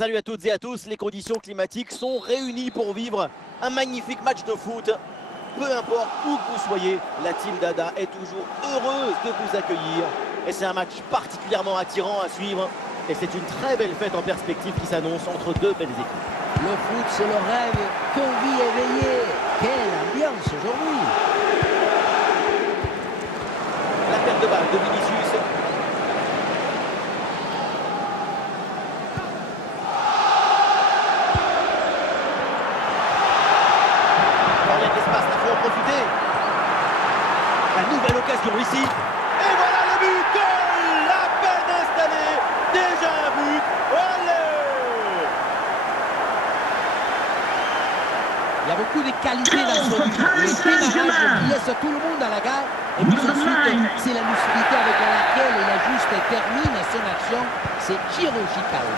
Salut à toutes et à tous, les conditions climatiques sont réunies pour vivre un magnifique match de foot. Peu importe où que vous soyez, la team Dada est toujours heureuse de vous accueillir. Et c'est un match particulièrement attirant à suivre. Et c'est une très belle fête en perspective qui s'annonce entre deux belles équipes. Le foot, c'est le rêve qu'on vit éveillé. Quelle ambiance aujourd'hui! La perte de balle de Vinicius. Il y a de l'espace, il faut en profiter. La nouvelle occasion ici. Et voilà le but! Goal! À peine installé. Déjà un but. Olé! Il y a beaucoup de qualité dans ce but. Le démarrage laisse tout le monde à la gare. Et puis ensuite, c'est la lucidité avec laquelle il ajuste et termine son action. C'est chirurgical.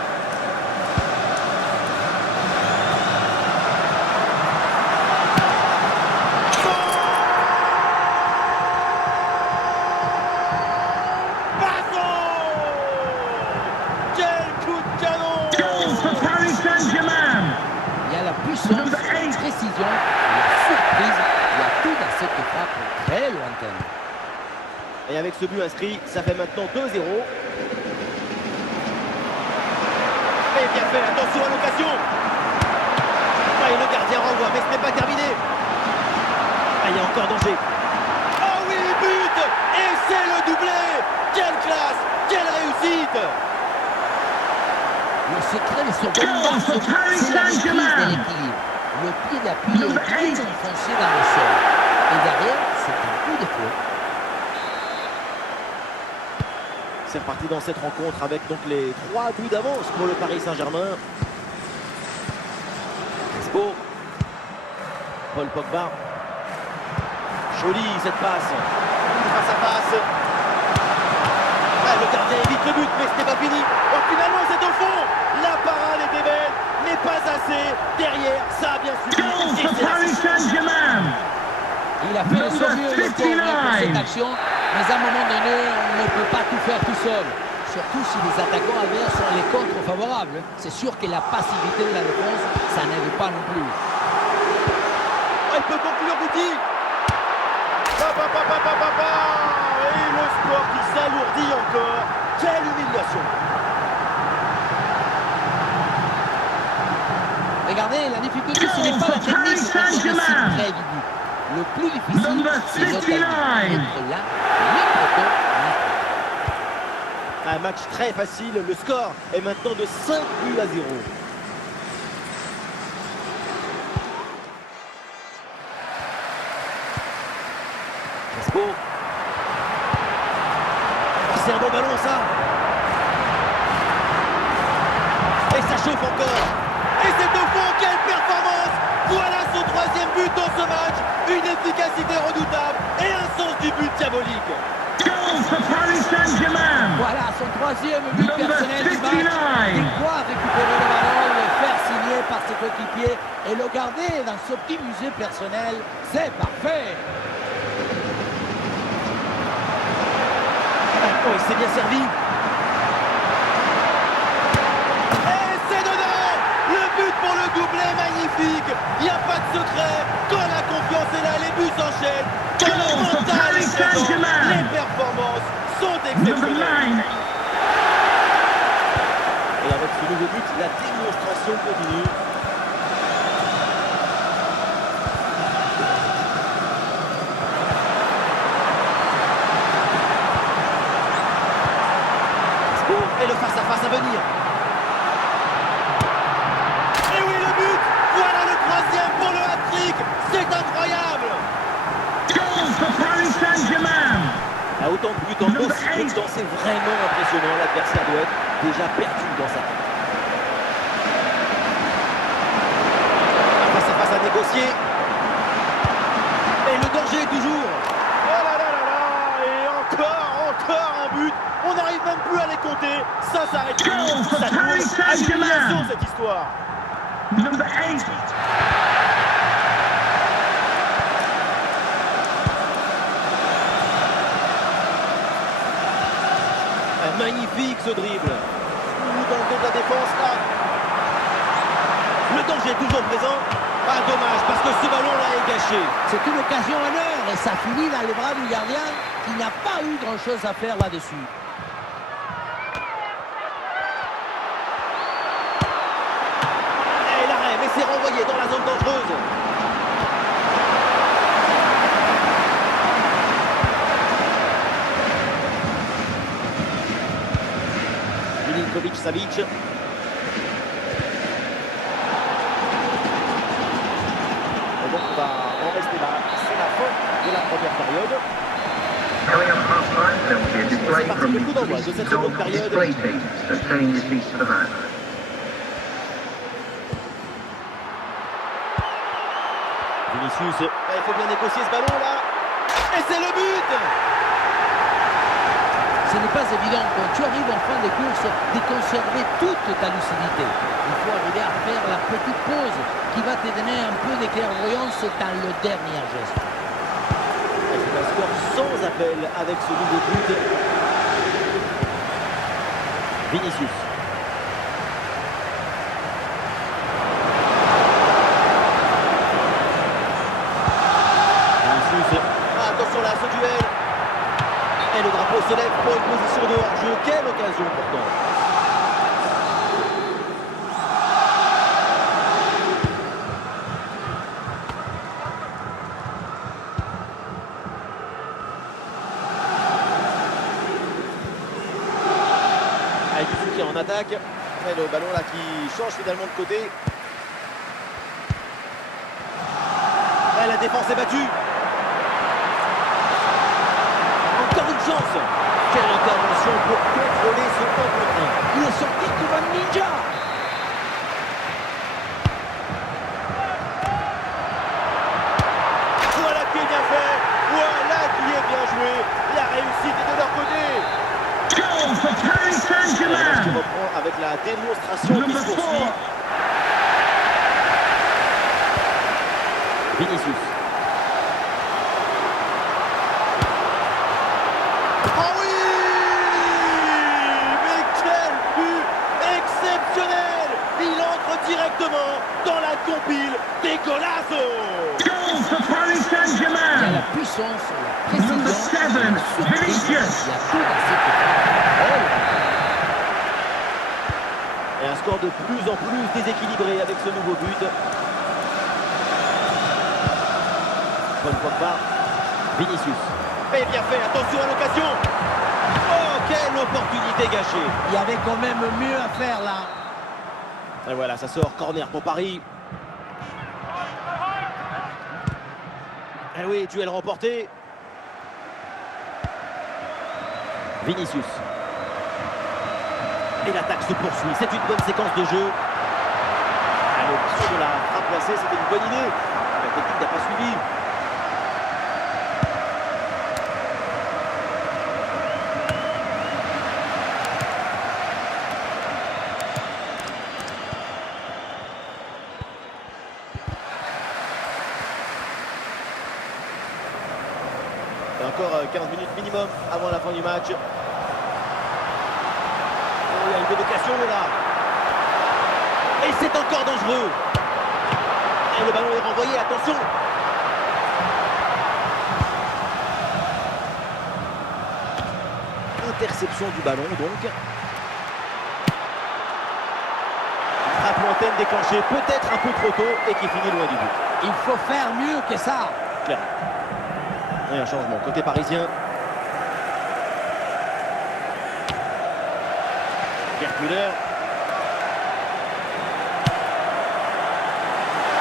Puissance, la précision, la surprise, il y a tout dans cette frappe très lointaine. Et avec ce but inscrit, ça fait maintenant 2-0. Et bien fait, attention à l'occasion. Et le gardien renvoie, mais ce n'est pas terminé. Il y a encore danger. Oh oui, but! Et c'est le doublé! Quelle classe! Quelle réussite! Le secret de ce bon match, c'est la maîtrise de l'équilibre. Le pied d'appui est bien enfoncé dans le sol. Et derrière, c'est un coup de feu. C'est reparti dans cette rencontre avec donc les 3 buts d'avance pour le Paris Saint-Germain. Crespo. Paul Pogba. Jolie cette passe. Face à face. Le gardien évite le but, mais ce n'est pas fini. Oh, finalement, c'est au fond. La parade était belle, mais pas assez. Derrière, ça a bien suivi. Il a fait le son mieux le corner pour cette action, mais à un moment donné, on ne peut pas tout faire tout seul. Surtout si les attaquants adverses sont les contre favorables. C'est sûr que la passivité de la défense, ça n'aide pas non plus. Il peut conclure Guti. Et le score qui s'alourdit encore. Quelle humiliation! Regardez, la difficulté, ce n'est pas la technique, c'est quand on est si près du but. Le plus difficile, c'est le timing. Entre là, les poteaux, un match très facile. Le score est maintenant de 5 buts à 0. Crespo. C'est un bon ballon, ça. Et ça chauffe encore. Et c'est au fond, quelle performance! Voilà son 3e but dans ce match. Une efficacité redoutable et un sens du but diabolique. Voilà son 3e but personnel du match. Il doit récupérer le ballon, le faire signer par ses coéquipiers et le garder dans ce petit musée personnel. C'est parfait. Oh, il s'est bien servi. Et c'est dedans! Le but pour le doublé, magnifique. Il n'y a pas de secret. Quand la confiance est là, les buts s'enchaînent. Quand le mental est présent, les performances sont exceptionnelles. Et avec ce nouveau but, la démonstration continue. Et le face-à-face à venir. Et oui, le but! Voilà le 3e pour le hat-trick. C'est incroyable! Autant de buts en aussi peu de temps, c'est vraiment impressionnant. L'adversaire doit être déjà perdu dans sa tête. Face-à-face à négocier. Et le danger est toujours. Oh là là là là! Et encore un but. On n'arrive même plus à les compter. Ça s'arrête plus. Ça tourne à l'humiliation, cette histoire. Magnifique ce dribble. Dans le dos de la défense là. danger toujours présent. Ah, dommage, parce que ce ballon-là est gâché. C'est une occasion en heure et ça finit dans les bras du gardien qui n'a pas eu grand-chose à faire là-dessus. Et l'arrêt, mais c'est renvoyé dans la zone dangereuse. Milinkovic-Savic. Et donc on va en rester là. C'est la fin de la première période. Coming up half-time, there will be a display from the police dog display team to change the seats for the match. Vinicius, il faut bien négocier ce ballon là. Et c'est le but. Ce n'est pas évident quand tu arrives en fin de course de conserver toute ta lucidité. Il faut arriver à faire la petite pause qui va te donner un peu de clairvoyance dans le dernier geste. C'est un score sans appel avec ce nouveau but. Vinicius. Ah, attention là, ce duel. Et le drapeau se lève pour une position de hors-jeu. Quelle occasion pourtant. Avec du soutien en attaque. Et le ballon là qui change finalement de côté. Et la défense est battue. Encore une chance. Quelle intervention pour contrôler ce 1 contre 1. Il est sorti comme un ninja. Voilà qui est bien fait. Voilà qui est bien joué. La réussite est de leur côté. Goal for Paris Et le match qui Saint-Germain. reprend avec la démonstration qui se poursuit. Vinicius. Oh oui! Mais quel but exceptionnel! Il entre directement dans la compile des golassos! Goal for Paris Il y a Saint-Germain. la puissance, la précision. Number 7, Vinicius. Il y a tout dans cette équipe. Et un score de plus en plus déséquilibré avec ce nouveau but. Bonne Pogba. Vinicius. Et bien fait, attention à l'occasion! Oh, quelle opportunité gâchée! Il y avait quand même mieux à faire là. Et voilà, ça sort, corner pour Paris. Eh oui, duel remporté. Vinicius. Et l'attaque se poursuit. C'est une bonne séquence de jeu. Ah, l'option de la frappe placée, c'était une bonne idée. La technique n'a pas suivi. Et encore 15 minutes minimum avant la fin du match. Oh, il y a une bonne occasion là. Et c'est encore dangereux. Et le ballon est renvoyé, attention. Interception du ballon donc. Une frappe lointaine déclenchée peut-être un peu trop tôt et qui finit loin du but. Il faut faire mieux que ça. Clairement. Et un changement côté parisien. Gerd Müller.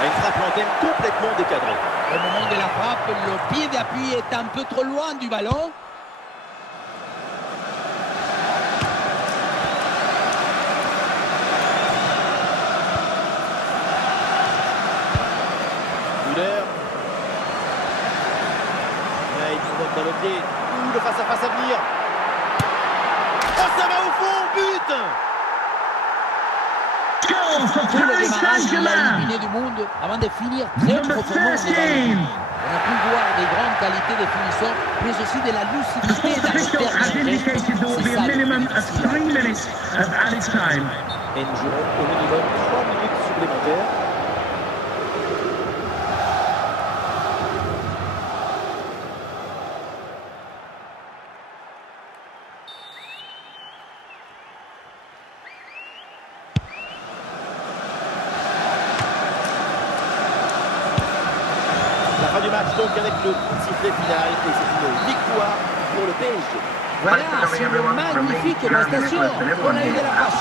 Et une frappe lointaine complètement décadrée. Au moment de la frappe, le pied d'appui est un peu trop loin du ballon. Müller. Il provoque dans le pied. Le face-à-face à venir. Oh, ça va au fond, but! Goal for Tout le Paris démarrage, il a Saint-Germain. éliminé du monde avant de finir très Number profondément 13. devant. On a pu voir des grandes qualités de finition, mais aussi de la The lucidité sports dans official le has dernier geste. indicated there will be C'est a ça le minimum plus of difficile. 3 minutes of added time. Et nous jouerons au minimum 3 minutes supplémentaires. match donc avec le coup de sifflet final et c'est une victoire pour le PSG. Voilà, c'est une magnifique prestation. On a eu de la passion.